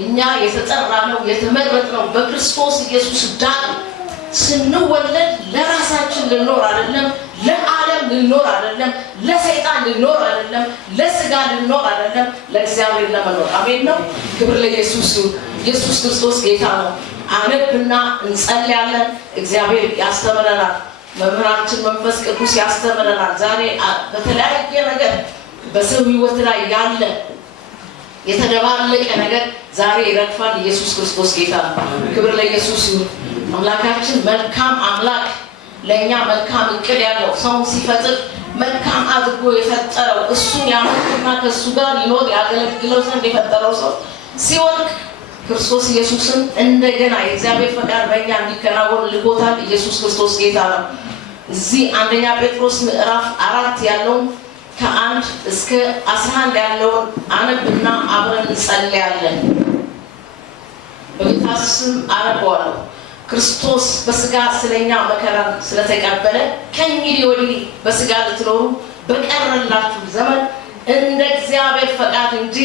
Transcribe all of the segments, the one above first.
እኛ የተጠራነው የተመረጥነው በክርስቶስ ኢየሱስ ዳን ስንወለድ ለራሳችን ልንኖር አይደለም፣ ለዓለም ልንኖር አይደለም፣ ለሰይጣን ልንኖር አይደለም፣ ለስጋ ልንኖር አይደለም፣ ለእግዚአብሔር ለመኖር። አሜን ነው። ክብር ለኢየሱስ ይሁን። ኢየሱስ ክርስቶስ ጌታ ነው። አነብና እንጸልያለን። እግዚአብሔር ያስተምረናል። መምህራችን መንፈስ ቅዱስ ያስተምረናል። ዛሬ በተለያየ ነገር በሰው ሕይወት ላይ ያለ የተደባለቀ ነገር ዛሬ ይረግፋል። ኢየሱስ ክርስቶስ ጌታ ነው። ክብር ለኢየሱስ ይሁን። አምላካችን መልካም አምላክ፣ ለኛ መልካም እቅድ ያለው ሰው ሲፈጥር መልካም አድርጎ የፈጠረው እሱን ያመልክና ከሱ ጋር ሊኖር ያገለግለው ዘንድ የፈጠረው ሰው ሲወድቅ ክርስቶስ ኢየሱስን እንደገና የእግዚአብሔር ፈቃድ በእኛ እንዲከናወን ልኮታል። ኢየሱስ ክርስቶስ ጌታ ነው። እዚህ አንደኛ ጴጥሮስ ምዕራፍ 4 ያለውን ከ1 እስከ 11 ያለውን አነብና አብረን እንጸልያለን። በጌታ ስም አነባዋለሁ። ክርስቶስ በስጋ ስለኛ መከራን ስለተቀበለ ከእንግዲህ ወዲህ በስጋ ልትኖሩ በቀረላችሁ ዘመን እንደ እግዚአብሔር ፈቃድ እንጂ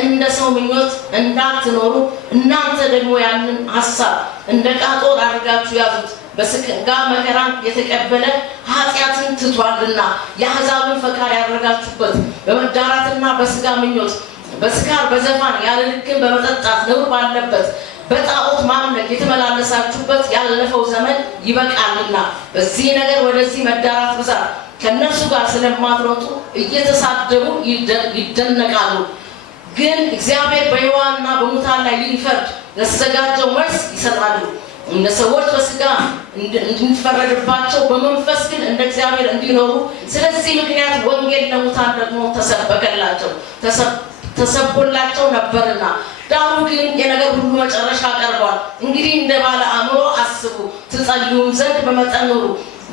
እንደ ሰው ምኞት እንዳትኖሩ እናንተ ደግሞ ያንን ሐሳብ እንደ ቃጦር አድርጋችሁ ያዙት። በስጋ መከራን የተቀበለ ኃጢአትን ትቷልና የአሕዛብን ፈቃድ ያደረጋችሁበት በመዳራትና በስጋ ምኞት በስካር በዘፋን ያለ ልክን በመጠጣት ነውር ባለበት በጣዖት ማምለክ የተመላለሳችሁበት ያለፈው ዘመን ይበቃልና በዚህ ነገር ወደዚህ መዳራት ብዛት ከነሱ ጋር ስለማትሮጡ እየተሳደቡ ይደነቃሉ። ግን እግዚአብሔር በሕያዋንና በሙታን ላይ ሊፈርድ ለተዘጋጀው መልስ ይሰጣሉ። እንደ ሰዎች በስጋ እንድንፈረድባቸው በመንፈስ ግን እንደ እግዚአብሔር እንዲኖሩ ስለዚህ ምክንያት ወንጌል ለሙታን ደግሞ ተሰበከላቸው ተሰብኮላቸው ነበርና ዳሩ ግን የነገር ሁሉ መጨረሻ ቀርቧል። እንግዲህ እንደ ባለ አእምሮ አስቡ፣ ትጸልዩም ዘንድ በመጠን ኑሩ።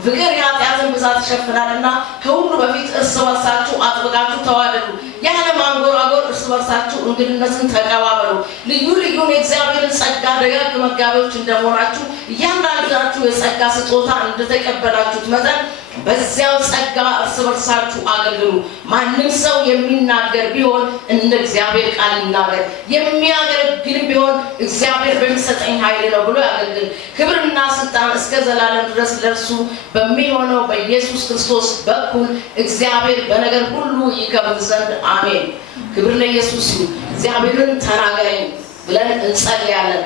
ፍቅር የኃጢአትን ብዛት ይሸፍናልና ከሁሉ በፊት እርስ በርሳችሁ አጥብቃችሁ ተዋደዱ። ያለ ማንጎራጎር እርስ በርሳችሁ እንግድነትን ተቀባበሉ። ልዩ ልዩን የእግዚአብሔርን ጸጋ ደጋግ መጋቢዎች እንደመሆናችሁ እያንዳንዳችሁ የጸጋ ስጦታ እንደተቀበላችሁት መጠን በዚያው ጸጋ እርስ በርሳችሁ አገልግሉ። ማንም ሰው የሚናገር ቢሆን እንደ እግዚአብሔር ቃል ይናገር፣ የሚያገለግል ቢሆን እግዚአብሔር በሚሰጠኝ ኃይል ነው ብሎ ያገልግል። ክብርና ስልጣን እስከ ዘላለም ድረስ ለእርሱ በሚሆነው በኢየሱስ ክርስቶስ በኩል እግዚአብሔር በነገር ሁሉ ይከብር ዘንድ አሜን። ክብር ለኢየሱስ ይሁን። እግዚአብሔርን ተናገረኝ ብለን እንጸልያለን።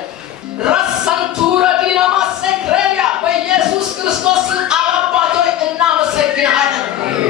ረሰንቱረ ዲናማሰክረያ በኢየሱስ ክርስቶስ አባቶች እናመሰግናለን።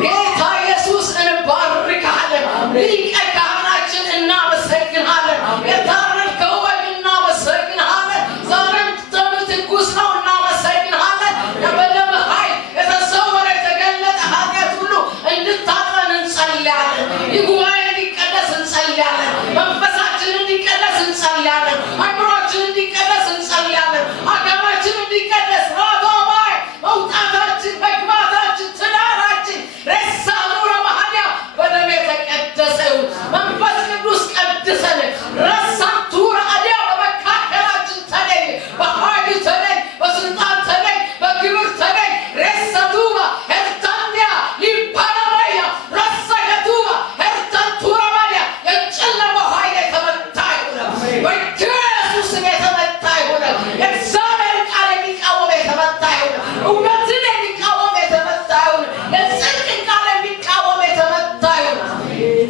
ጌታ ኢየሱስ እንባርካለን። ሊቀ ካህናችን እናመሰግናለን። የታረድከው በግ እናመሰግናለን። ዛሬም ደም ትኩስ ነው እናመሰግናለን። የበደም ኃይል የተሰወረ የተገለጠ ኃጢአት ሁሉ እንድታጠን እንጸልያለን። ይህ ጉባኤ እንዲቀደስ እንጸልያለን። መንፈሳችን እንዲቀደስ እንጸልያለን። አእምሮአችን እንዲቀደስ እንጸልያለን። አካላችን እንዲቀደስ ራቶባይ መውጣታችን መግባታችን ትዳራችን ረሳኑ ረማሃዲያ በደም የተቀደሰ ይሁን። መንፈስ ቅዱስ ቀድሰን ረሳቱ ረአዲያ በመካከላችን ተገኝ፣ በኃይል ተገኝ፣ በስልጣን ተገኝ፣ በክብር ተገኝ። ረሰቱባ ሄርታንዲያ ሊባናባያ ረሰገቱባ ሄርታንቱ ረማዲያ የጨለመው ኃይል የተመታ ይሁን። በኢየሱስ የተመታ ይሁን። የእግዚአብሔር ቃል የሚቃወም የተመታ ይሁን። እውነትን የሚቃወም የተመታ ይሁን። የጽድቅን ቃል የሚቃወም የተመታ ይሁን።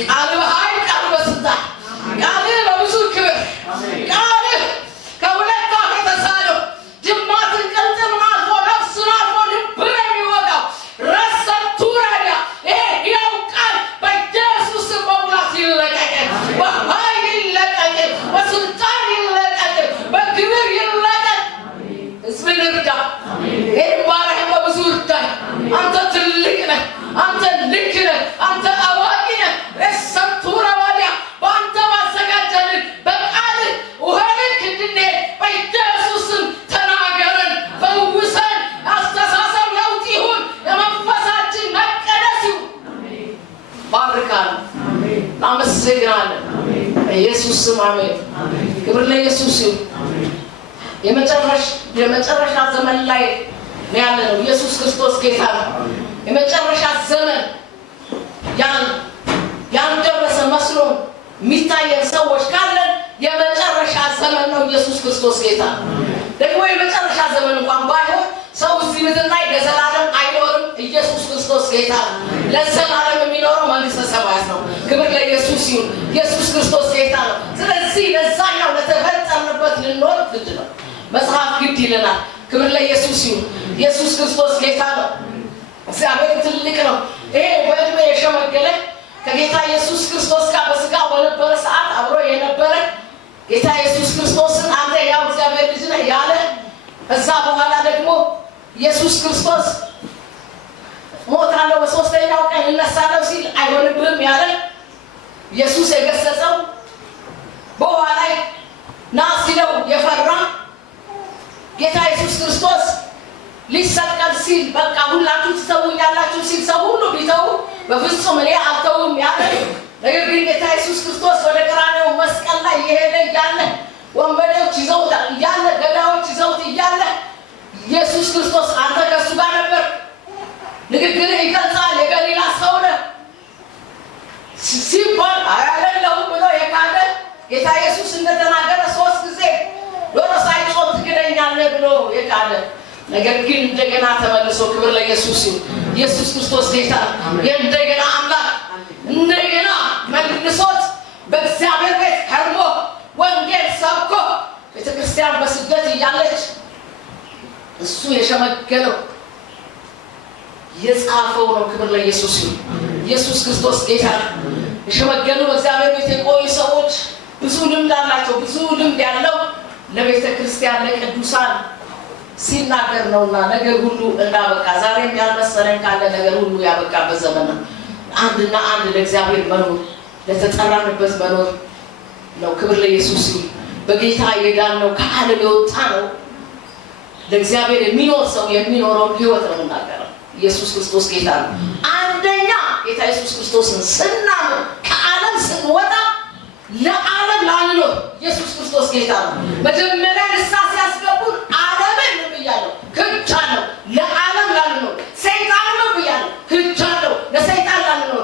ቃል በኃይል ቃል በስልጣን ቃል በብዙ ክብር ቃል ከሁለት አፍ የተሳለው ጅማትን ቅልጥምን አልፎ ነፍስን አልፎ ልብን የሚወጋው ረሰቱ ረዲያ ይሄ ሕያው ቃል በኢየሱስ ስም በሙላት ይለቀቅ፣ በኃይል ይለቀቅ፣ በስልጣን ይለቀቅ፣ በክብር ይለቀቅ። ሕዝብን እርዳ። ይህን ባሪያህን በብዙ እርዳኝ። አንተ ትልቅ ነህ፣ አንተ ልክ ነህ፣ አንተ አዋቂ ነህ። ረሰቱ ረባዲያ በአንተ ባዘጋጀልን በቃልህ ውሃ ልክ እንድንሄድ በኢየሱስ ስም ተናገረን፣ ፈውሰን። አስተሳሰብ ለውጥ ይሁን፣ የመንፈሳችን መቀደስ ይሁን። ባርካለን፣ እናመሰግናለን። በኢየሱስ ስም አሜን። ክብር ለኢየሱስ ይሁን። የመጨረሻ ዘመን ላይ ነው ያለነው። ኢየሱስ ክርስቶስ ጌታ ነው። የመጨረሻ ዘመን የሚታየን ሰዎች ካለን የመጨረሻ ዘመን ነው። ኢየሱስ ክርስቶስ ጌታ ነው። ደግሞ የመጨረሻ ዘመን እንኳን ባይሆን ሰው እዚህ ምድር ላይ ለዘላለም አይኖርም። ኢየሱስ ክርስቶስ ጌታ ነው። ለዘላለም የሚኖረው መንግስተ ሰማያት ነው። ክብር ለኢየሱስ ይሁን። ኢየሱስ ክርስቶስ ጌታ ነው። ስለዚህ ለዛኛው ለተፈጠርንበት ልንኖር ግድ ነው። መጽሐፍ ግድ ይለናል። ክብር ለኢየሱስ ይሁን። ኢየሱስ ክርስቶስ ጌታ ነው። እግዚአብሔር ትልቅ ነው። ይሄ በእድሜ የሸመገለ ከጌታ ኢየሱስ ክርስቶስ ጋር በስጋ በነበረ ሰዓት አብሮ የነበረ ጌታ ኢየሱስ ክርስቶስን አንተ ያው እግዚአብሔር ልጅ ነህ ያለ ከዛ በኋላ ደግሞ ኢየሱስ ክርስቶስ ሞታለሁ በሶስተኛው ቀን እነሳለሁ ሲል አይሆንብህም ያለ ኢየሱስ የገሰጸው በኋላ ላይ ና ሲለው የፈራ ጌታ ኢየሱስ ክርስቶስ ሊሰቀል ሲል በቃ ሁላችሁ ትተውኛላችሁ ሲል ሰው ሁሉ ቢተው በፍጹም እኔ አልተውም ያለ ነገር ግን ጌታ ኢየሱስ ክርስቶስ ወደ ቀራንዮ መስቀል ላይ የሄደ እያለ ወንበዴዎች ይዘውት እያለ ገዳዮች ይዘውት እያለ ኢየሱስ ክርስቶስ አንተ ከእሱ ጋር ነበር፣ ንግግርህ ይገልጻል የገሊላ ሰው ነህ ሲባል አይደለሁም ብሎ የካደ ጌታ ኢየሱስ እንደተናገረ 3 ጊዜ ዶሮ ሳይጮህ ትክደኛለህ ብሎ የካደ ነገር ግን እንደገና ተመልሶ ክብር ለኢየሱስ ይሁን። ኢየሱስ ክርስቶስ ጌታ የእንደገና አምላክ እንደገና መልሶት በእግዚአብሔር ቤት ከርሞ ወንጌል ሰብኮ ቤተክርስቲያን በስደት እያለች እሱ የሸመገለው የጻፈው ነው። ክብር ለኢየሱስ ይሁን። ኢየሱስ ክርስቶስ ጌታ የሸመገሉ በእግዚአብሔር ቤት የቆዩ ሰዎች ብዙ ልምድ አላቸው። ብዙ ልምድ ያለው ለቤተክርስቲያን ለቅዱሳን ሲናገር ነውና ነገር ሁሉ እንዳበቃ ዛሬም ያልመሰለን ካለ ነገር ሁሉ ያበቃበት ዘመን ነው። አንድና አንድ ለእግዚአብሔር መኖር ለተጠራንበት መኖር ነው። ክብር ለኢየሱስ ይሁን። በጌታ የዳነው ከዓለም የወጣ ነው። ለእግዚአብሔር የሚኖር ሰው የሚኖረው ህይወት ነው የምናገረው። ኢየሱስ ክርስቶስ ጌታ ነው። አንደኛ ጌታ ኢየሱስ ክርስቶስን ስናምን ከዓለም ስንወጣ ለዓለም ላንኖር ኢየሱስ ክርስቶስ ጌታ ነው። መጀመሪያ ንስሐ ሲያስገቡን ዓለምን ብያለሁ ክጃለሁ፣ ለዓለም ላንኖር ሰይጣንን ብያለሁ ክጃለሁ፣ ለሰይጣን ላንኖር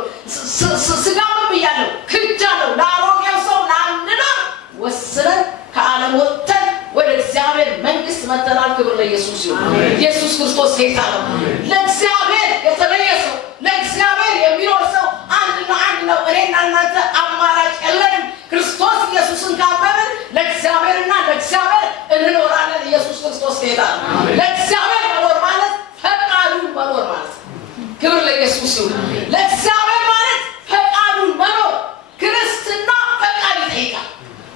ስጋም ብያለሁ ክጃለሁ፣ ለአሮጌው ሰው ላንኖር ወስነን ከዓለም ወጥተን ወደ እግዚአብሔር መንግስት መጥተናል። ክብር ለኢየሱስ ይሁን። ኢየሱስ ክርስቶስ ጌታ ነው። ለእግዚአብሔር የተለየ ሰው ለእግዚአብሔር የሚኖር ሰው አንድና አንድ ነው። እኔና እናንተ አማራጭ የለንም። ክርስቶስ ኢየሱስን ካመንን ለእግዚአብሔርና ለእግዚአብሔር እንኖራለን። ኢየሱስ ክርስቶስ ጌታ ነው። ለእግዚአብሔር መኖር ማለት ፈቃዱን መኖር ማለት። ክብር ለኢየሱስ ይሁን። ለእግዚአብሔር ማለት ፈቃዱን መኖር። ክርስትና ፈቃድ ይጠይቃል፣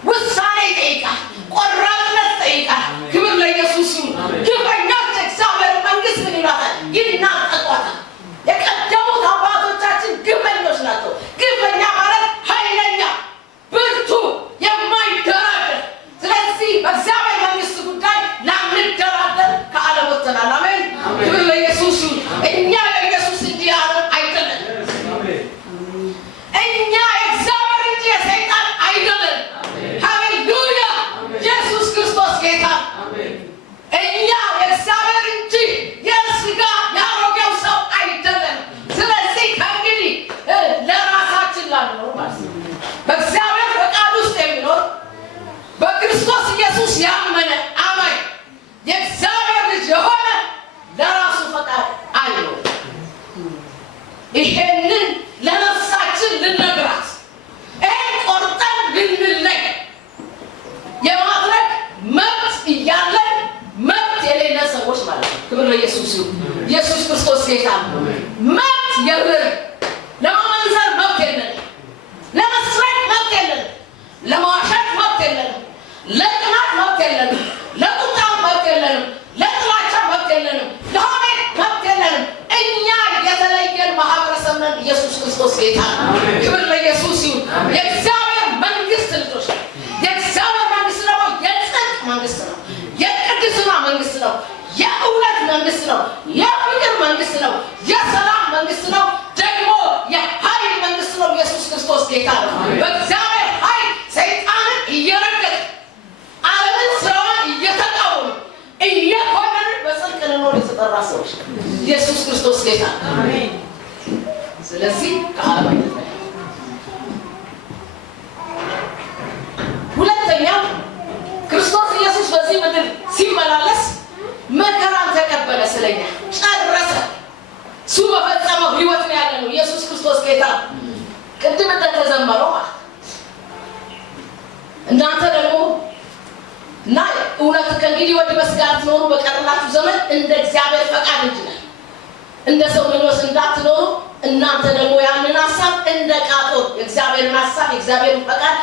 ውሳኔ ይጠይቃል፣ ቆራጥነት ይጠይቃል። ክብር ለኢየሱስ ይሁን። ግፈኞች እግዚአብሔር መንግስት ምን ይላታል? ይናጠቋታል። የቀደሙት አባቶቻችን ግፈኞች ናቸው። ግፈኛ ማለት ኃይለኛ፣ ብርቱ፣ የማይደራደር። ስለዚህ በእግዚአብሔር መንግስት ጉዳይ ላንደራደር ከዓለም ወጥተናል። አሜን። ክብር ለኢየሱስ ይሁን። እኛ ለኢየሱስ እንጂ ዓለም አይደለም። እኛ የእግዚአብሔር እንጂ የሰይጣን አይደለም። ሃሌሉያ! ኢየሱስ ክርስቶስ ጌታ። እኛ የእግዚአብሔር እንጂ የስጋ ያሮጌው ሰው አይደለም። ስለዚህ ከእንግዲህ ለራሳችን ላንኖር ማለት ነው። በእግዚአብሔር ፈቃድ ውስጥ የሚኖር በክርስቶስ ኢየሱስ ያመነ አማኝ የእግዚአብሔር ልጅ የሆነ ለራሱ ፈቃድ አይኖር። ይሄንን ለነፍሳችን ልነግራት፣ ይሄን ቆርጠን ልንለይ የማድረግ መብት እያለን መብት የሌለ ሰዎች ማለት ነው። ክብር ለኢየሱስ ይሁን። ኢየሱስ ክርስቶስ ጌታ ነው። መብት የለም። ለማመንዘር መብት የለንም። ለመስረቅ መብት የለንም። ለማዋሸት መብት የለንም። ለቅናት መብት የለንም። ለቁጣ መብት የለንም። ለጥላቻ መብት የለንም። ለሐሜት መብት የለንም። እኛ የተለየን ማህበረሰብ ነን። ኢየሱስ ክርስቶስ ጌታ ነው። ክብር ለኢየሱስ ይሁን። የእግዚአብሔር መንግስት ልጆች ነው። የእግዚአብሔር መንግስት ደግሞ የጽድቅ መንግስት ነው። የቅድስና መንግስት ነው። የእውነት መንግስት ነው። የፍቅር መንግስት ነው። የሰላም መንግስት ነው። ደግሞ የኃይል መንግስት ነው። ኢየሱስ ክርስቶስ ጌታ ነው። በእግዚአብሔር ኃይል ሰይጣንን እየረገጥ ዓለምን ስራዋን እየተቃወሙ እየኮነንን በጽድቅ ልንኖር የተጠራ ሰዎች ኢየሱስ ክርስቶስ ጌታ ነው። ስለዚህ ከዓለም አይደለም። ክርስቶስ ጌታ ቅድም እንደተዘመረው ማለት እናንተ ደግሞ እና እውነት ከእንግዲህ ወዲህ በሥጋ ትኖሩ በቀረላችሁ ዘመን እንደ እግዚአብሔር ፈቃድ እንጂ እንደ ሰው ምኞት እንዳትኖሩ እናንተ ደግሞ ያንን ሐሳብ እንደ ቃጦር የእግዚአብሔርን ሐሳብ የእግዚአብሔርን ፈቃድ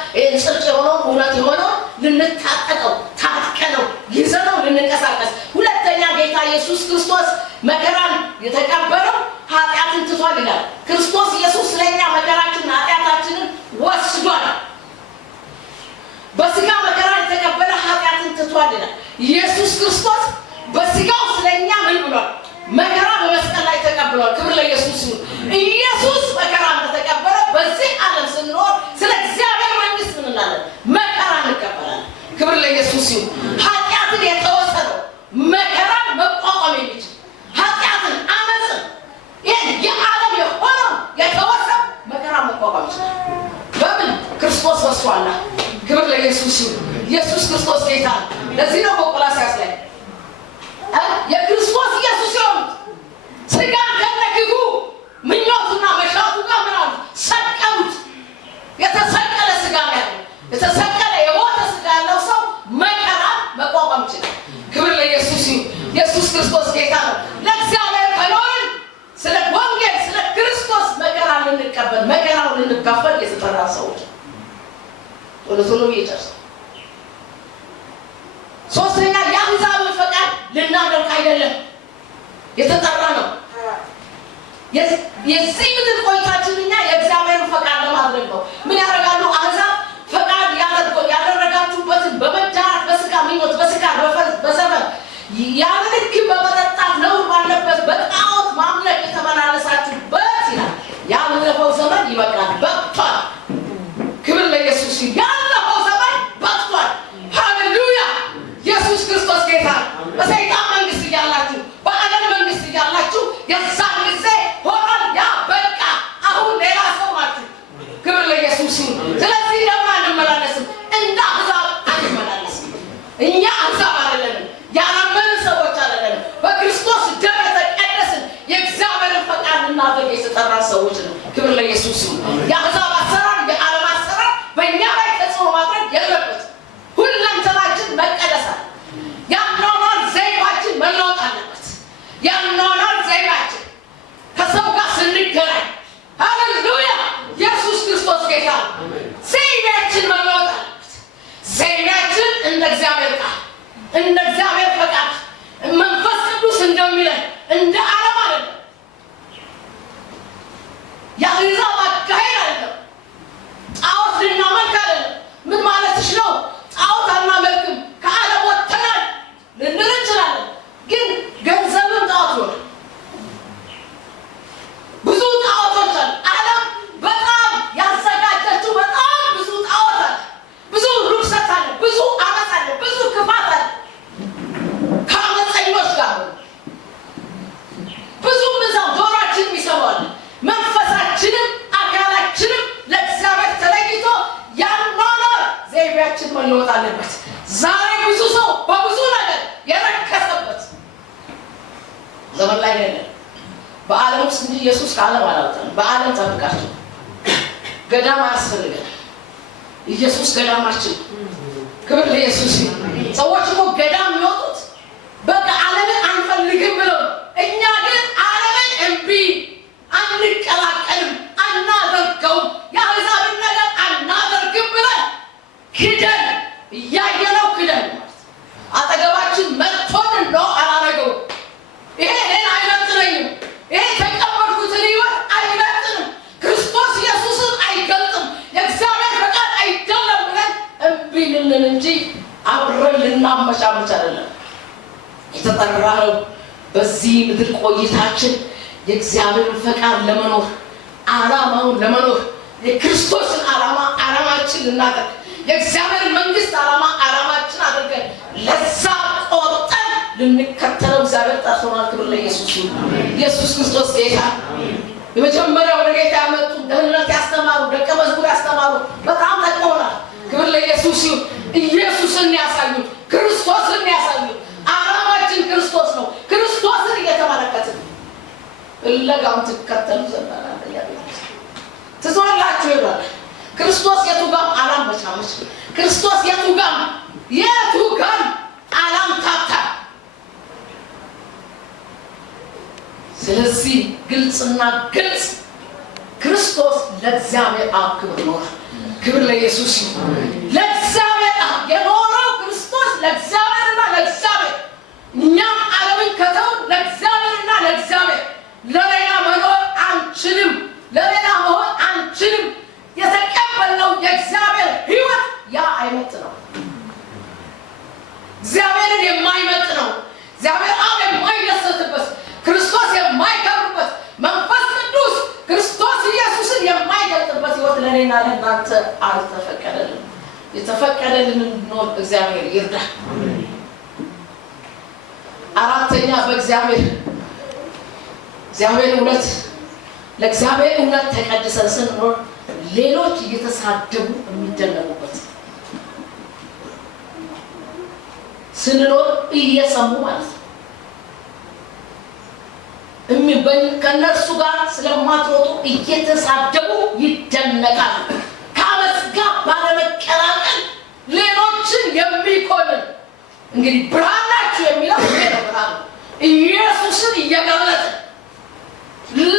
ጽድቅ የሆነውን እውነት የሆነውን ልንታጠቀው ታጥቀነው ይዘነው ልንንቀሳቀስ። ሁለተኛ ጌታ ኢየሱስ ክርስቶስ መከራን የተቀበለው ኃጢአትን ትቷል ይላል። ክርስቶስ ኢየሱስ ስለኛ መከራችንን ኃጢአታችንን ወስዷል። በሥጋ መከራ የተቀበለ ኃጢአትን ትቷል ይላል። ኢየሱስ ክርስቶስ በሥጋው ስለኛ ምን ብሏል? መከራ በመስቀል ላይ ተቀብሏል። ክብር ለኢየሱስ ይሁን። ኢየሱስ መከራ እንደተቀበለ በዚህ ዓለም ስንኖር ስለ እግዚአብሔር መንግስት ምን እንላለን? መከራ እንቀበላለን። ክብር ለኢየሱስ ይሁን። ኃጢአትን የተወሰነው መከራን መቋቋም የሚችል ኃጢአትን አመፅን የዓለም የሆነው የተወሰነ መከራ መቋቋም ይችላል። በምን? ክርስቶስ ወስዷልና። ክብር ለኢየሱስ ይሁን። ኢየሱስ ክርስቶስ ጌታ ነው። ለዚህ ነው በቆላስይስ ላይ የክርስቶስ ኢየሱስ የሆኑት ሥጋን ከነክፉ ምኞቱና መሻቱ ጋር ምን አሉ? ሰቀሉት። የተሰቀለ ሥጋ ያለው የተሰቀለ የሞተ ሥጋ ያለው ሰው መከራን መቋቋም ይችላል። ክብር ለኢየሱስ ይሁን። ኢየሱስ ክርስቶስ ጌታ ነው። ለእግዚአብሔር ከኖርን ስለ ወንጌል ስለ ክርስቶስ መከራ ልንቀበል መከራውን ልንካፈል የተጠራ ሰዎች ቶሎ ይጨርስ። ሶስተኛ የአሕዛብን ፈቃድ ልናደርግ አይደለም የተጠራ ነው። የዚህ ምድር ቆይታችን እኛ የእግዚአብሔርን ፈቃድ ለማድረግ ነው። ምን ያደርጋሉ? አሕዛብ ፈቃድ ያደረጋችሁበትን በመዳራት በሥጋ ምኞት በስካር በዘፈን ያለ ልክ በመጠጣት ነውር ባለበት በጣዖት ማምለክ የተመላለሳችሁበት ይላል። ያለፈው ዘመን ይበቃል፣ በቅቷል። ክብር ለኢየሱስ ይሁን። ያለፈው ዘመን በቅቷል። ሃሌሉያ! ኢየሱስ ክርስቶስ ጌታ ነው። በሰይጣን መንግስት እያላችሁ በዓለም መንግስት እያላችሁ የዛን ጊዜ ሆኗል። ያ በቃ አሁን ሌላ ሰው ናችሁ። ክብር ለኢየሱስ ይሁን። ስለዚህ ደግሞ አንመላለስም፣ እንደ አሕዛብ አንመላለስም። እኛ አሕዛብ አይደለንም፣ ያላመኑ ሰዎች አይደለንም። በክርስቶስ ደም የተቀደስን የእግዚአብሔርን ፈቃድ ልናደርግ የተጠራን ሰዎች ነው። ክብር ለኢየሱስ ይሁን። የአሕዛብ አሰራር የዓለም አሰራር በእኛ ላይ ተጽዕኖ ማድረግ የለበትም። ሁለንተናችን መቀደሳል። ያኗኗር ዘይቤያችን መለወጥ አለበት። ያኗኗር ዘይቤያችን ከሰው ጋር ስንገናኝ ሃሌሉያ! ኢየሱስ ክርስቶስ ጌታ ነው። ዘይቤያችን መለወጥ አለበት። ዘይቤያችን እንደ እግዚአብሔር ቃል እንደ እግዚአብሔር ፈቃድ መንፈስ ቅዱስ እንደሚለን እንደ ዓለም አይደለም። የአሕዛብ አካሄድ አይደለም። ጣዖት ልናመልክ አይደለም። ምን ማለትሽ ነው? ጣዖት አናመልክም ከዓለም ወጥተናል ልንል እንችላለን። ግን ገንዘብም ጣዖት ነው። ብዙ ጣዖቶች አሉ። ዓለም በጣም ያዘጋጀችው በጣም ብዙ ጣዖት አለ። ብዙ ርኩሰት አለ። ብዙ አመፅ አለ። ብዙ ክፋት አለ። ከአመፀኞች ጋር ብዙ ምዛው ጆሯችን ይሰማል። መንፈሳችንም አካላችንም ለእግዚአብሔር ተለይቶ ያኗኗር ዘይቤያችን መለወጥ አለበት። ዛሬ ብዙ ሰው በብዙ ነገር የረከሰበት ዘመን ላይ ያለ በዓለም ውስጥ እንጂ ኢየሱስ ከዓለም አላወጣንም። በዓለም ጠብቃቸው ገዳም አያስፈልገንም። ኢየሱስ ገዳማችን። ክብር ለኢየሱስ ይሁን። ሰዎች እኮ ገዳም የሚወጡት በቃ ዓለምን አንፈልግም ብለው፣ እኛ ግን ዓለምን እምቢ አንቀላቀልም፣ አናደርገውም፣ የአሕዛብን ነገር አናደርግም ብለን ክደን እያየነው ክደን አጠገባችን መጥቶን ነው አላደረገውም። ይሄ እኔን አይመጥነኝም፣ ይሄ ተቀበልኩትን ሕይወት አይመጥንም፣ ክርስቶስ ኢየሱስን አይገልጥም፣ የእግዚአብሔር ፈቃድ አይደለም ብለን እምቢ ልንል እንጂ አብረን ልናመቻመች አይደለም የተጠራነው። በዚህ ምድር ቆይታችን የእግዚአብሔርን ፈቃድ ለመኖር ዓላማውን ለመኖር የክርስቶስን ዓላማ ዓላማችን ልናደርግ የእግዚአብሔር መንግስት ዓላማ ዓላማችን አድርገን ለዛ ቆርጠን ልንከተለው እግዚአብሔር ጠርቶናል። ክብር ለኢየሱስ ይሁን። ኢየሱስ ክርስቶስ ጌታ። የመጀመሪያው ወደ ጌታ ያመጡ ደህንነት ያስተማሩ ደቀ መዝሙር ያስተማሩ በጣም ጠቅመውናል። ክብር ለኢየሱስ ይሁን። ኢየሱስን ያሳዩ፣ ክርስቶስን ያሳዩ። ዓላማችን ክርስቶስ ነው። ክርስቶስን እየተመለከትን ፍለጋውን ትከተሉ ዘንድ ዘመናችሁ ይላል ክርስቶስ የቱ ጋር አላመቻመች ክርስቶስ የቱ ጋር አላምታታ ስለዚህ ግልጽና ግልጽ ክርስቶስ ለእግዚአብሔር አብ ክብር ነው ክብር ለኢየሱስ ይሁን ለእግዚአብሔር አብ የኖረው ክርስቶስ ለእግዚአብሔርና ለእግዚአብሔር እኛም ዓለምን ከተውን ለእግዚአብሔርና ለእግዚአብሔር ለሌላ መኖር አንችልም ለሌላ መሆን አንችልም የተቀበልነው የእግዚአብሔር ሕይወት ያ አይመጥ ነው እግዚአብሔርን የማይመጥ ነው እግዚአብሔር አብ የማይደሰትበት ክርስቶስ የማይከብርበት መንፈስ ቅዱስ ክርስቶስ ኢየሱስን የማይገልጥበት ሕይወት ለኔና ለእናንተ አልተፈቀደልንም የተፈቀደልን እንድንሆን እግዚአብሔር ይርዳ አራተኛ በእግዚአብሔር እውነት ለእግዚአብሔር እውነት ተቀድሰን ስንኖር ሌሎች እየተሳደቡ የሚደነቁበት ስንኖር እየሰሙ ማለት ነው ከነርሱ ጋር ስለማትሮጡ እየተሳደቡ ይደነቃሉ ከአመፅ ጋር ባለመቀላቀል ሌሎችን የሚኮንን እንግዲህ ብርሃን ናችሁ የሚለው ብርሃን ኢየሱስን እየገለጠ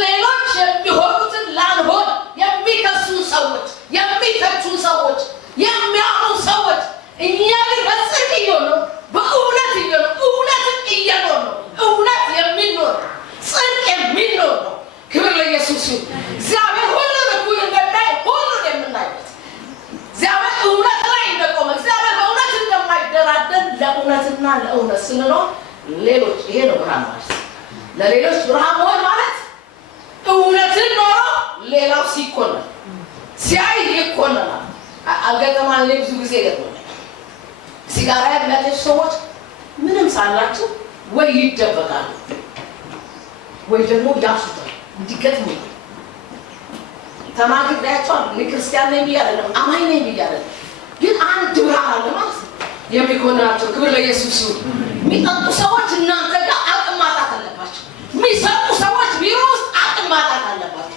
ሌሎች የሚሆኑትን ላንሆን የሚከሱ ሰዎች የሚተቹ ሰዎች የሚያሙ ሰዎች እኛ ግን በጽድቅ እየኖር በእውነት እየኖር እውነትን እየኖር ነው እውነት የሚኖር ጽድቅ የሚኖር ነው ክብር ለኢየሱስ ይሁን እግዚአብሔር ሁሉን እኩል እንደሚያይ ሁሉን የምናይበት እግዚአብሔር እውነት ላይ እንደቆመ እግዚአብሔር በእውነት እንደማይደራደር ለእውነትና ለእውነት ስንኖር ሌሎች ይሄ ነው ብርሃን ማለት ለሌሎች ብርሃን መሆን ማለት እውነትን ኖሮ ሌላው ሲኮነን ሲያይ ይኮነናል አልገጠማን እኔ ብዙ ጊዜ ገጥሞኛል ሲጋራ የሚያጨሱ ሰዎች ምንም ሳላቸው ወይ ይደበቃሉ ወይ ደግሞ ያሱታል እንዲገጥሙ ተማግዳያቸዋል እኔ ክርስቲያን ነኝ ብያለሁ አማኝ ነኝ ብያለሁ ግን አንድ ብርሃን አለ ማለት የሚኮንናቸው ክብር ለኢየሱስ ይሁን የሚጠጡ ሰዎች እናንተ ጋር አቅም ማጣት አለባቸው የሚሰጡ ሰዎች ቢሮ ውስጥ አቅም ማጣት አለባቸው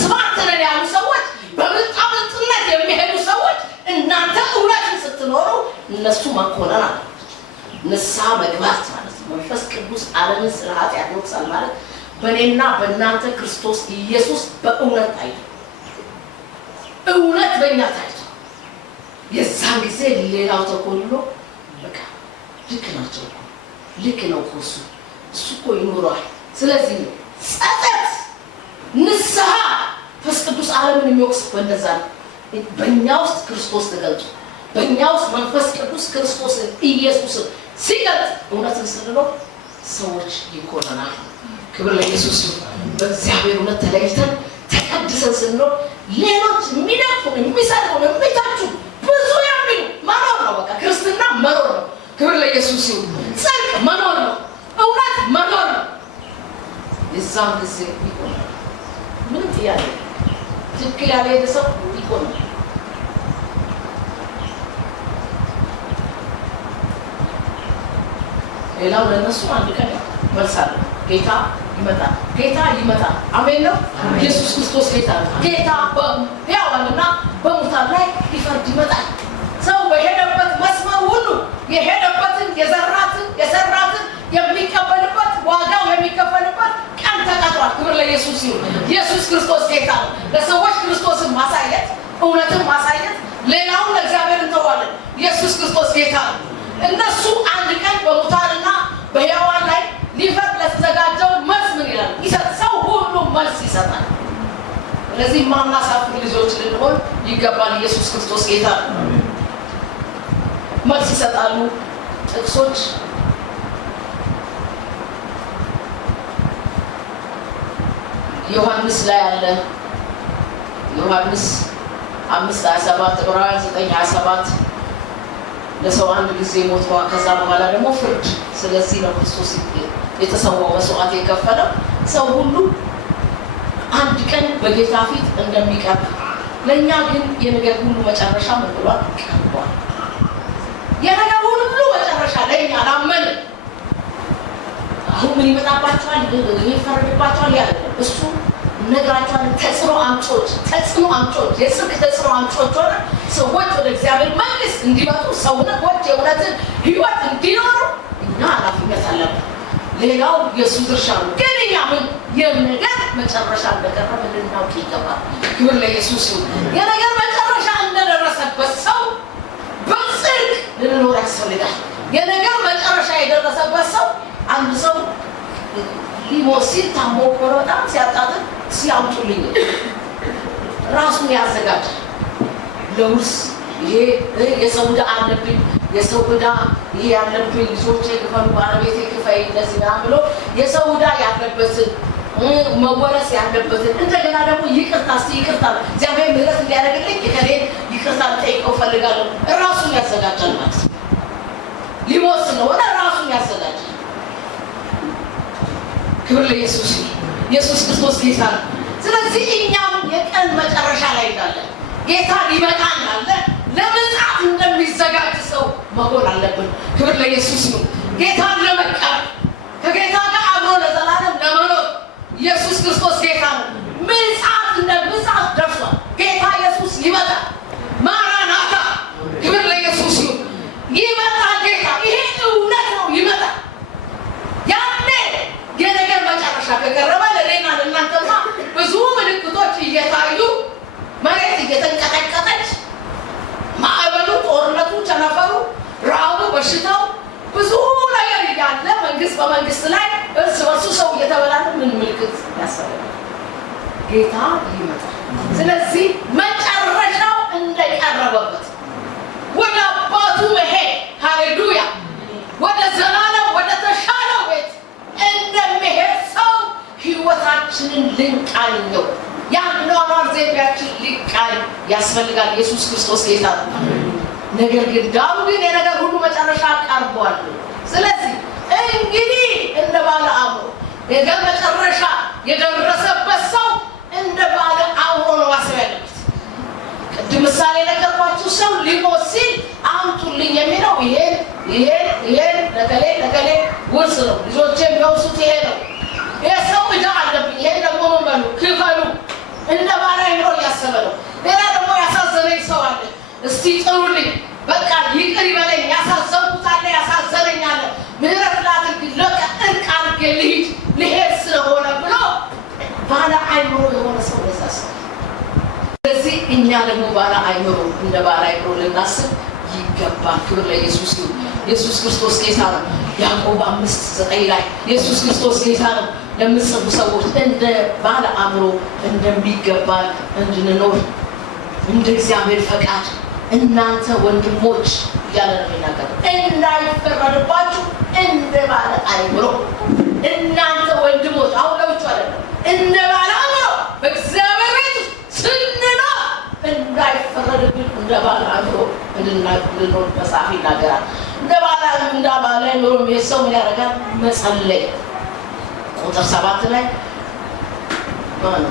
ስማርት ነን ያሉ ሰዎች በብልጣብልጥነት የሚሄዱ ሰዎች እናንተ እውነትን ስትኖሩ እነሱ መኮነን አለባቸው ንስሐ መግባት ማለት መንፈስ ቅዱስ ዓለምን ስለ ኃጢአት ይወቅሳል ማለት በእኔና በእናንተ ክርስቶስ ኢየሱስ በእውነት ታይቶ እውነት በእኛ ታይቶ የዛን ጊዜ ሌላው ተኮንኖ በቃ ልክ ነው እሱ እኮ ይኖራል ስለዚህ ጸጸት ንስሐ መንፈስ ቅዱስ ዓለምን የሚወቅስ በእንደዛ ነው በእኛ ውስጥ ክርስቶስ ተገልጦ በእኛ ውስጥ መንፈስ ቅዱስ ክርስቶስን ኢየሱስን ሲገልጥ እውነትን ስንኖር ሰዎች ይኮነናል ክብር ለኢየሱስ ይሁን በእግዚአብሔር እውነት ተለይተን ተቀድሰን ስንኖር ሌሎች የሚደፉን የሚሰሩን የሚታቹ ብዙ የሚሉ መኖር ነው በቃ ክርስትና መኖር ነው ክብር ለኢየሱስ ይሁን ጽድቅ መኖር ነው እውነት መኖር ነው የዛን ጊዜ ይኮነናል ምንም ጥያቄ ትክክል ያልሄደ ሰው ይኮነናል ሌላው ለነሱ አንድ ቀን መልሳለ ጌታ ይመጣል አሜን ነው ኢየሱስ ክርስቶስ ጌታ በሕያዋንና በሙታን ላይ ሊፈርድ ይመጣል ሰው በሄደበት መስመር ሁሉ የሄደበትን የሰራትን የሚቀበልበት ዋጋው የሚከፈልበት ቀን ተቀጥሯል ክብር ለኢየሱስ ይሁን ኢየሱስ ክርስቶስ ጌታ ነው ለሰዎች ክርስቶስን ማሳየት እውነትን ማሳየት ሌላውን ለእግዚአብሔር እንተዋለን ኢየሱስ ክርስቶስ ጌታ ነው እነሱ አንድ ቀን በሙታንና በሕያዋን ላይ ሊፈርድ ለተዘጋጀው መልስ ምን ይላል ሰው ሁሉ መልስ ይሰጣል ስለዚህ ማናሳፍር ልጆች ልንሆን ይገባል ኢየሱስ ክርስቶስ ጌታ ነው መልስ ይሰጣሉ ጥቅሶች ዮሐንስ ላይ አለ ዮሐንስ 5:27 ዕብራውያን 9:27 ለሰው አንድ ጊዜ ሞት ከዛ በኋላ ደግሞ ፍርድ ስለዚህ ነው ክርስቶስ የተሰዋው መስዋዕት የከፈለው ሰው ሁሉ አንድ ቀን በጌታ ፊት እንደሚቀርብ ለኛ ግን የነገር ሁሉ መጨረሻ ምን ብሏል ቀርቧል የነገር ሁሉ መጨረሻ ለኛ ላመን አሁን ምን ይመጣባቸዋል ይፈርድባቸዋል ያለ እሱ ነግራችኋል። ተጽዕኖ አምጪዎች የጽድቅ ተጽዕኖ አምጪዎች ሆነ ሰዎች ወደ እግዚአብሔር መንግስት እንዲመጡ ሰዎች የእውነትን ህይወት እንዲኖሩ እኛ ኃላፊነት አለብን። ሌላው የእሱ ድርሻ ነው። ግን እኛ ምን የነገር መጨረሻ እንደቀረበ ልናውቅ ይገባል። ክብር ለኢየሱስ ይሁን። የነገር መጨረሻ እንደደረሰበት ሰው በጽድቅ ልንኖር ያስፈልጋል። የነገር መጨረሻ የደረሰበት ሰው አንድ ሰው ሊሞት ሲል ታሞ በጣም ሲያጣጥር ሲያምጡልኝ ራሱን ያዘጋጃል ለውርስ። ይሄ የሰው ዕዳ አለብኝ፣ የሰው ዕዳ ይሄ ያለብኝ፣ ልጆቼ ክፈሉ፣ ባለቤቴ ክፈይ፣ እንደዚህ ምናምን ብሎ የሰው ዕዳ ያለበትን መወረስ ያለበትን እንደገና ደግሞ ይቅርታ እግዚአብሔር ምህረት እንዲያደርግልኝ የከሌን ይቅርታ ልጠይቀው ፈልጋለሁ። ራሱን ያዘጋጃል ማለት ነው። ሊሞት ስለሆነ ራሱን ያዘጋጃል። ክብር ለኢየሱስ። ኢየሱስ ክርስቶስ ጌታ ነው። ስለዚህ እኛም የቀን መጨረሻ ላይ እንዳለን ጌታ ሊመጣ እንዳለ ለምጽአት እንደሚዘጋጅ ሰው መሆን አለብን። ክብር ለኢየሱስ ነው። ጌታን ለመቀበል ከጌታ ጋር አብሮ ለዘላለም ለመኖር ኢየሱስ ክርስቶስ ጌታ ነው። ምጽአት ደርሷል። ጌታ ኢየሱስ ይመጣል። ማራናታ። ክብር ለኢየሱስ ነው። ይመጣል ጌታ። ይሄ እውነት ነው። ይመጣል። ያኔ የነገር መጨረሻ ከቀረበ ለኔና ለእናንተማ ብዙ ምልክቶች እየታዩ መሬት እየተንቀጠቀጠች ማዕበሉ፣ ጦርነቱ፣ ቸነፈሩ፣ ረሃቡ፣ በሽታው ብዙ ነገር እያለ መንግስት በመንግስት ላይ እርስ በርሱ ሰው እየተበላለ ምን ምልክት ያስፈልጋል? ጌታ ይመጣል። ስለዚህ መጨረሻው እንደቀረበበት ወደ አባቱ መሄድ ሃሌሉያ ወደ ዘላለም ወደ ተሻለው ቤት እንደሚሄድ ሰው ህይወታችንን ልንቃኘው ያኗኗር ዘይቤያችን ሊቃኝ ያስፈልጋል። ኢየሱስ ክርስቶስ ጌታ ነው። ነገር ግን ዳሩ ግን የነገር ሁሉ መጨረሻ ቀርቧል። ስለዚህ እንግዲህ እንደ ባለ አእምሮ የነገር መጨረሻ የደረሰበት ሰው እንደ ባለ አእምሮ ነው ማሰብ ያለበት። ቅድም ምሳሌ ነገርኳችሁ። ሰው ሊሞት ሲል አምጡልኝ የሚለው ይሄን ለገሌ ውርስ ነው፣ ልጆቼ የሚወርሱት ይሄ ነው፣ የሰው ዕዳ አለብኝ፣ ይሄን ደግሞ ምን በሉ ክፈሉ፣ እንደ ባለ አእምሮ እያሰበ ነው። ሌላ ደግሞ ያሳዘነኝ ሰው አለ፣ እስቲ ጥሩልኝ፣ በቃ ይቅር ይበለኝ፣ ያሳዘንኩት አለ፣ ያሳዘነኝ አለ፣ ምህረት ላድርግ፣ እርቅ አድርጌ ልሄድ ስለሆነ ብሎ ባለ አእምሮ የሆነ ሰው ለዛሰብ። ስለዚህ እኛ ደግሞ ባለ አእምሮ እንደ ባለ አእምሮ ልናስብ ይገባል። ክብር ለኢየሱስ ይሁን። ኢየሱስ ክርስቶስ ጌታ ነው። ያዕቆብ 5:9 ላይ ኢየሱስ ክርስቶስ ጌታ ነው። ለምትጽፉ ሰዎች እንደ ባለ አእምሮ እንደሚገባል እንድንኖር እንደ እግዚአብሔር ፈቃድ እናንተ ወንድሞች እያለ ነው የሚናገረው። እንዳይፈረድባችሁ እንደ ባለ አእምሮ እናንተ ወንድሞች፣ አሁን ለብቻ አይደለም፣ እንደ ባለ አእምሮ በእግዚአብሔር ቤት ስንኖር እንዳይፈረድብን እንደ ባለ አእምሮ እንድንኖር መጽሐፍ ይናገራል። እንደ ባለ አእምሮ ሰው ምን ያደርጋል? መጸለይ። ቁጥር 7 ላይ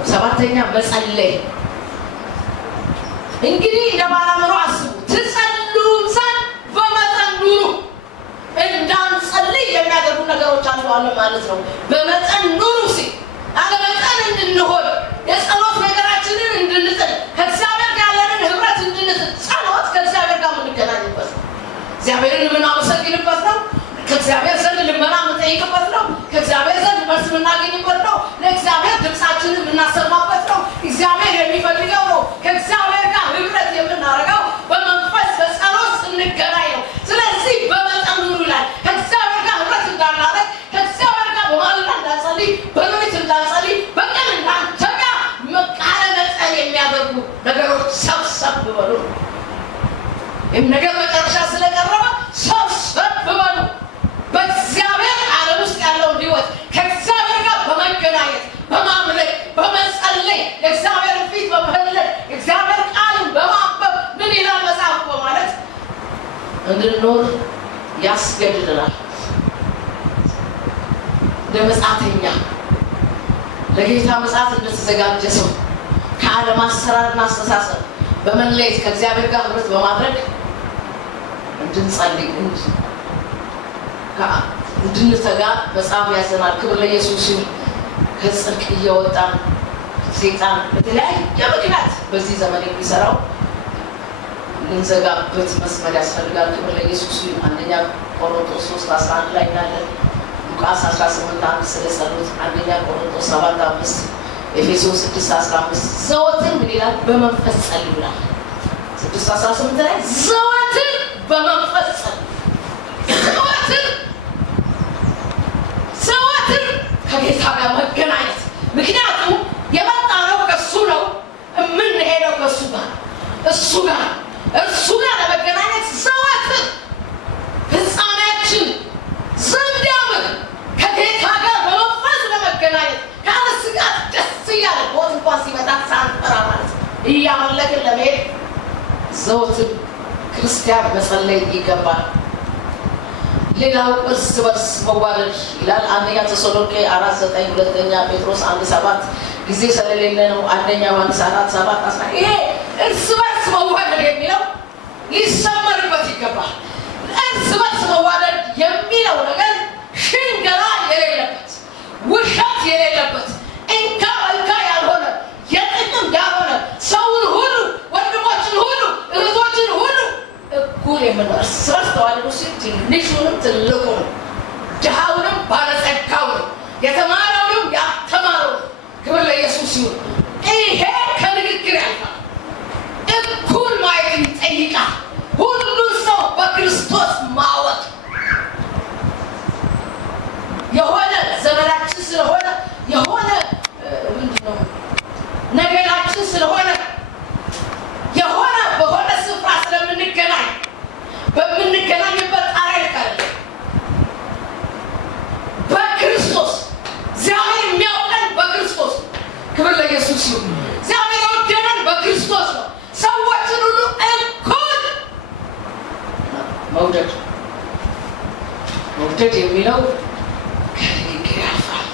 ሰባተኛ መጸለይ። እንግዲህ እንደ ባለ አእምሮ አስቡ፣ ትጸልዩም ዘንድ በመጠን ኑሩ። እንዳንጸልይ የሚያደርጉ ነገሮች አሉ ማለት ነው። በመጠን ኑሩ ሲል አለመጠን እንድንሆን የጸሎት ነገራችንን እንድንጥል ከእግዚአብሔር ጋር ያለንን ህብረት እንድንጥል። ጸሎት ከእግዚአብሔር ጋር የምንገናኝበት ነው። እግዚአብሔርን የምናመሰግንበት ነው። ከእግዚአብሔር ዘንድ ልመና የምንጠይቅበት ነው። ከእግዚአብሔር ዘንድ መልስ የምናገኝበት ነው። ለእግዚአብሔር ድምፃችንን የምናሰማበት ነው። እግዚአብሔር የሚፈልገው ነው። ከእግዚአብሔር ጋር ህብረት የምናደርገው በመንፈስ በጸሎት ስንገናኝ ነው። ስለዚህ በመጠን ኑሩ ይላል። ከእግዚአብሔር ጋር ህብረት እንዳናደርግ፣ ከእግዚአብሔር ጋር በማለዳ እንዳንጸልይ፣ በሌሊት እንዳንጸልይ፣ በቀን እንዳንተጋ ቃለ መጠን የሚያደርጉ ነገሮች ሰብሰብ በሉ። ይህም ነገር መጨረሻ ስለቀረበ ሰብሰብ በሉ። በእግዚአብሔር ዓለም ውስጥ ያለውን ህይወት ከእግዚአብሔር ጋር በመገናኘት በማምለክ በመጸለይ የእግዚአብሔር ፊት በመፈለግ እግዚአብሔር ቃልን በማንበብ ምን ይላል መጽሐፉ በማለት እንድንኖር ያስገድደናል። እንደ መጻተኛ ለጌታ መጽአት እንደተዘጋጀ ሰው ከዓለም አሰራርና አስተሳሰብ በመለየት ከእግዚአብሔር ጋር ህብረት በማድረግ እንድንጸልይ እንድንተጋ መጽሐፍ ያዘናል። ክብር ለኢየሱስ ይሁን። ከጽድቅ እየወጣን ሰይጣን በተለያየ ምክንያት በዚህ ዘመን የሚሰራው ልንዘጋበት መስመር ያስፈልጋል። ክብር ለኢየሱስ ይሁን። አንደኛ ቆሮንቶስ 3:11 ላይ ያለን ሉቃስ 18:1 ስለ ጸሎት፣ አንደኛ ቆሮንቶስ 7:5 ኤፌሶን 6:15 ዘወትር ምን ይላል? በመንፈስ ጸልዩ ይላል። 6:18 ላይ ዘወትር በመንፈስ ጸልዩ። ዘወትር ከጌታ ጋር መገናኘት። ምክንያቱም የመጣነው ከእሱ ነው፣ የምንሄደው ከእሱ ጋር እሱ ጋር ለመገናኘት ዘወትር ፍጻሜያችን ዘንድ ያምር ከጌታ ጋር በመንፈስ ለመገናኘት ካለ ስጋት ደስ እያለ ሞት እንኳን ሲመጣ ሳንፈራ ማለት ነው እያመለክን ለመሄድ ዘወትር ክርስቲያን መጸለይ ይገባል። ሌላው እርስ በርስ መዋደድ ይላል። አንደኛ ተሰሎንቄ 4:9 ሁለተኛ ጴጥሮስ 1:7 ጊዜ ስለሌለ ነው። አንደኛ ዮሐንስ 4:7 ይሄ እርስ በርስ መዋደድ የሚለው ሊሰመርበት ይገባል። እርስ በርስ መዋደድ የሚለው ነገር ሽንገላ የሌለበት፣ ውሸት የሌለበት፣ እንካ እንካ ያልሆነ፣ የጥቅም ያልሆነ፣ ሰውን ሁሉ ወንድሞችን ሁሉ እህቶችን ሁሉ እኩል የምንወርስ እርስ ተዋደዱ ሲል ትንሹንም ትልቁንም ድሃውንም ባለጸጋውንም የተማረውንም ያልተማረውንም ክብር ለኢየሱስ ይሁን። ይሄ ከንግግር ያልፋል። እኩል ማየት ይጠይቃል። ሁሉን ሰው በክርስቶስ ማወቅ የሆነ ዘመናችን ስለሆነ የሆነ ምንድነው ነገራችን ስለሆነ የሆነ በሆነ ስፍራ ስለምንገናኝ በምንገናኝበት ጣሪያ ካለ በክርስቶስ እግዚአብሔር የሚያውቀን በክርስቶስ ክብር ለኢየሱስ ይሁን። እግዚአብሔር የወደደን በክርስቶስ ነው። ሰዎችን ሁሉ እኩል መውደድ የሚለው ከንግግር ያልፋል።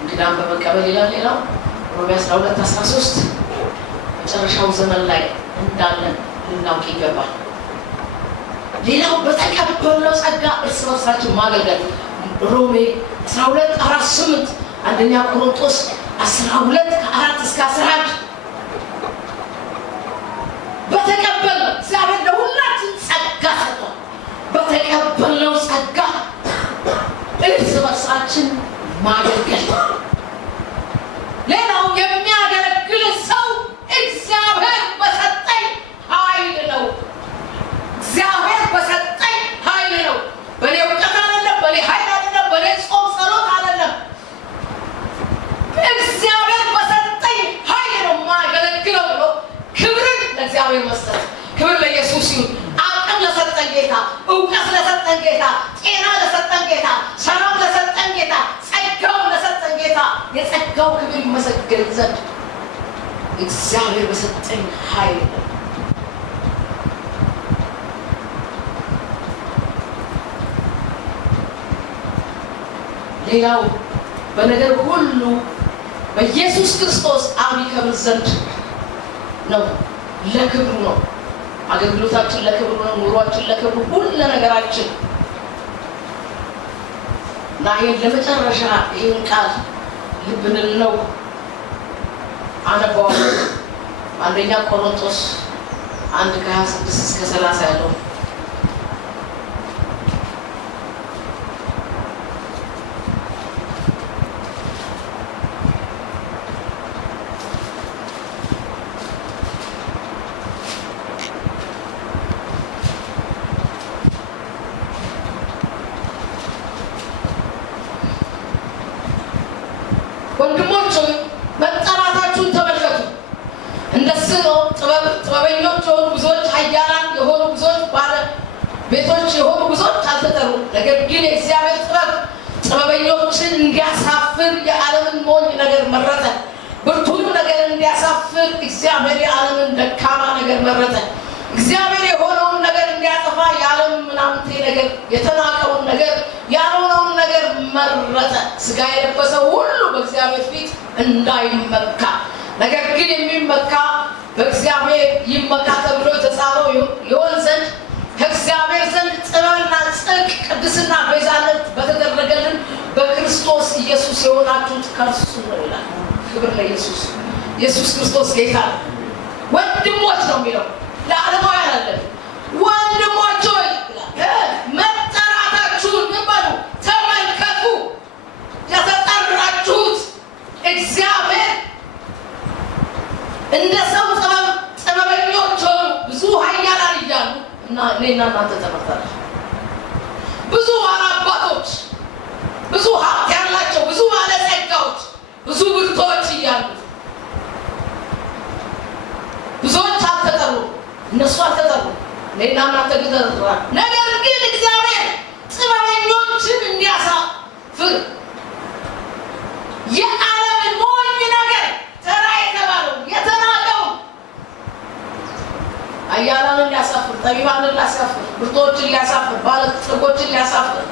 እንግዳን በመቀበል ይላል። ሌላው ሮሜ 12:13 መጨረሻው ዘመን ላይ እንዳለን ልናውቅ ይገባል። ሌላው በተቀበልነው ጸጋ እርስ በርሳችን ማገልገል ሮሜ 12:4-8 አንደኛ ቆሮንቶስ 12:4-11 በተቀበልነው እግዚአብሔር ለሁላችን ጸጋ ሰጥቷል። በተቀበልነው ጸጋ እርስ በርሳችን ማገልገል። ሌላው የሚያገለግል ሰው እግዚአብሔር በሰጠኝ ኃይል ነው። እግዚአብሔር በሰጠኝ ኃይል ነው። በኔ እውቀት አይደለም፣ በኔ ኃይል አይደለም፣ በኔ ጾም ጸሎት አይደለም። እግዚአብሔር በሰጠኝ ኃይል ነው የማገለግለው ብሎ ክብርን ለእግዚአብሔር መስጠት። ክብር ለኢየሱስ ይሁን። አቅም ለሰጠን ጌታ፣ እውቀት ለሰጠን ጌታ፣ ጤና ለሰጠን ጌታ፣ ሰላም ለሰጠን ጌታ፣ ጸጋው ለሰጠን ጌታ የጸጋው ክብር ይመሰገን ዘንድ እግዚአብሔር በሰጠኝ ኃይል ነው። ሌላው በነገር ሁሉ በኢየሱስ ክርስቶስ አብ ይከብር ዘንድ ነው። ለክብሩ ነው። አገልግሎታችን ለክብሩ ነው። ኑሯችን ለክብሩ፣ ሁሉ ነገራችን እና ይሄን ለመጨረሻ ይሄን ቃል ልብ እንለው አነበዋለሁ። አንደኛ ቆሮንቶስ 1:26-30 ያለው ወንድሞች መጠራታችሁን ተመልከቱ። እንደሱ ጥበበኞች የሆኑ ብዙዎች፣ ኃያላን የሆኑ ብዙዎች፣ ባለ ቤቶች የሆኑ ብዙዎች አልተጠሩ። ነገር ግን የእግዚአብሔር ጥበበኞችን እንዲያሳፍር የዓለምን ሞኝ ነገር መረጠ። ብርቱንም ነገር እንዲያሳፍር እግዚአብሔር የዓለምን ደካማ ነገር መረጠ። እግዚአብሔር የሆነውን ነገር እንዲያጠፋ የዓለምን ምናምንቴ ነገር፣ የተናቀውን ነገር፣ ያልሆነውን ነገር መረጠ። ሥጋ የለበሰው ሁሉ በእግዚአብሔር ፊት እንዳይመካ፣ ነገር ግን የሚመካ በእግዚአብሔር ይመካ ተብሎ የተጻፈው ይሆን ዘንድ ከእግዚአብሔር ዘንድ ጥበብና ጽድቅ፣ ቅድስና፣ ቤዛነት በተደረገልን በክርስቶስ ኢየሱስ የሆናችሁት ከእርሱ ነው ይላል። ክብር ለኢየሱስ። ኢየሱስ ክርስቶስ ጌታ ነው። ወንድሞች ነው የሚለው ለዓለማውያን አይደለም። ወንድሞች ሆይ መጠራታችሁን ምን በሉ ተመልከቱ። የተጠራችሁት እግዚአብሔር እንደ ሰው ጥበበኞች ሆኑ ብዙ ኃያላን እያሉ እና እኔና እናንተ ተመርጠናል። ብዙ ባለአባቶች፣ ብዙ ሀብት ያላቸው፣ ብዙ ባለጸጋዎች፣ ብዙ ብርቶች እያሉ ብዙዎች አልተጠሩ፣ እነሱ አልተጠሩ። እኔና እናንተ ግን ተጠራን። ነገር ግን እግዚአብሔር ጥበበኞችን እንዲያሳፍር የዓለምን ሞኝ ነገር ተራ የተባለው የተናቀው ኃያላንን ሊያሳፍር፣ ጠቢባንን ሊያሳፍር፣ ብርቶችን ሊያሳፍር፣ ባለጸጎችን ሊያሳፍር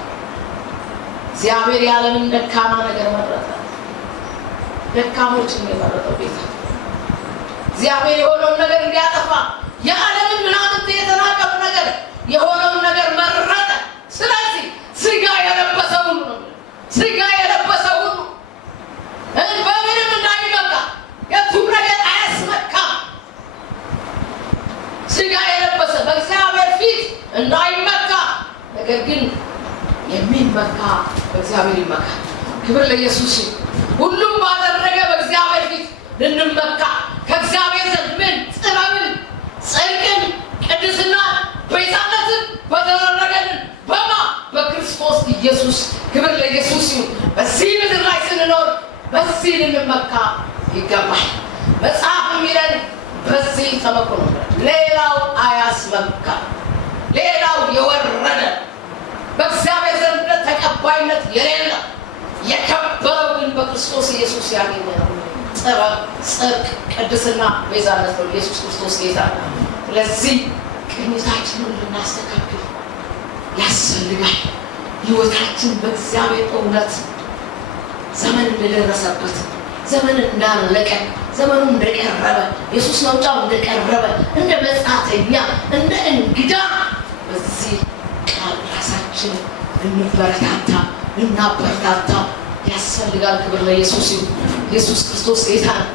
እግዚአብሔር የዓለምን ደካማ ነገር መረጠ። ደካሞችን የመረጠው ጌታ እግዚአብሔር የሆነውን ነገር እንዲያጠፋ የዓለምን ምናምን የተናቀው ነገር የሆነውን ነገር መረጠ። ስለዚህ ስጋ የለበሰ ሁሉ ነው፣ ስጋ የለበሰ ሁሉ በምንም እንዳይመካ፣ የቱም ነገር አያስመካም። ስጋ የለበሰ በእግዚአብሔር ፊት እንዳይመካ፣ ነገር ግን የሚመካ በእግዚአብሔር ይመካ። ክብር ለኢየሱስ። ሁሉም ባደረገ በእግዚአብሔር ፊት ልንመካ ከእግዚአብሔር ዘንድ ምን ጥበብን፣ ጽድቅን፣ ቅድስና፣ ቤዛነትን በተደረገልን በማ በክርስቶስ ኢየሱስ። ክብር ለኢየሱስ ይሁን። በዚህ ምድር ላይ ስንኖር በዚህ ልንመካ ይገባል። መጽሐፍ የሚለን በዚህ ተመኩ ነው። ሌላው አያስመካ፣ ሌላው የወረደ በእግዚአብሔር ዘንድ ተቀባይነት የሌለ የከበረው ግን በክርስቶስ ኢየሱስ ያገኘ ነው። ጥበብ፣ ጽድቅ፣ ቅድስና፣ ቤዛነት ነው። ኢየሱስ ክርስቶስ ጌታ ነው። ስለዚህ ቅኝታችንን ልናስተካክል ያስፈልጋል። ሕይወታችን በእግዚአብሔር እውነት ዘመን እንደደረሰበት፣ ዘመን እንዳለቀ፣ ዘመኑ እንደቀረበ፣ ኢየሱስ መምጫው እንደቀረበ፣ እንደ መጻተኛ እንደ እንግዳ በዚህ ቃል ራሳችን ልንበረታታ ልናበረታታ ያስፈልጋል። ክብር ለኢየሱስ ይሁን። ኢየሱስ ክርስቶስ ጌታ ነው።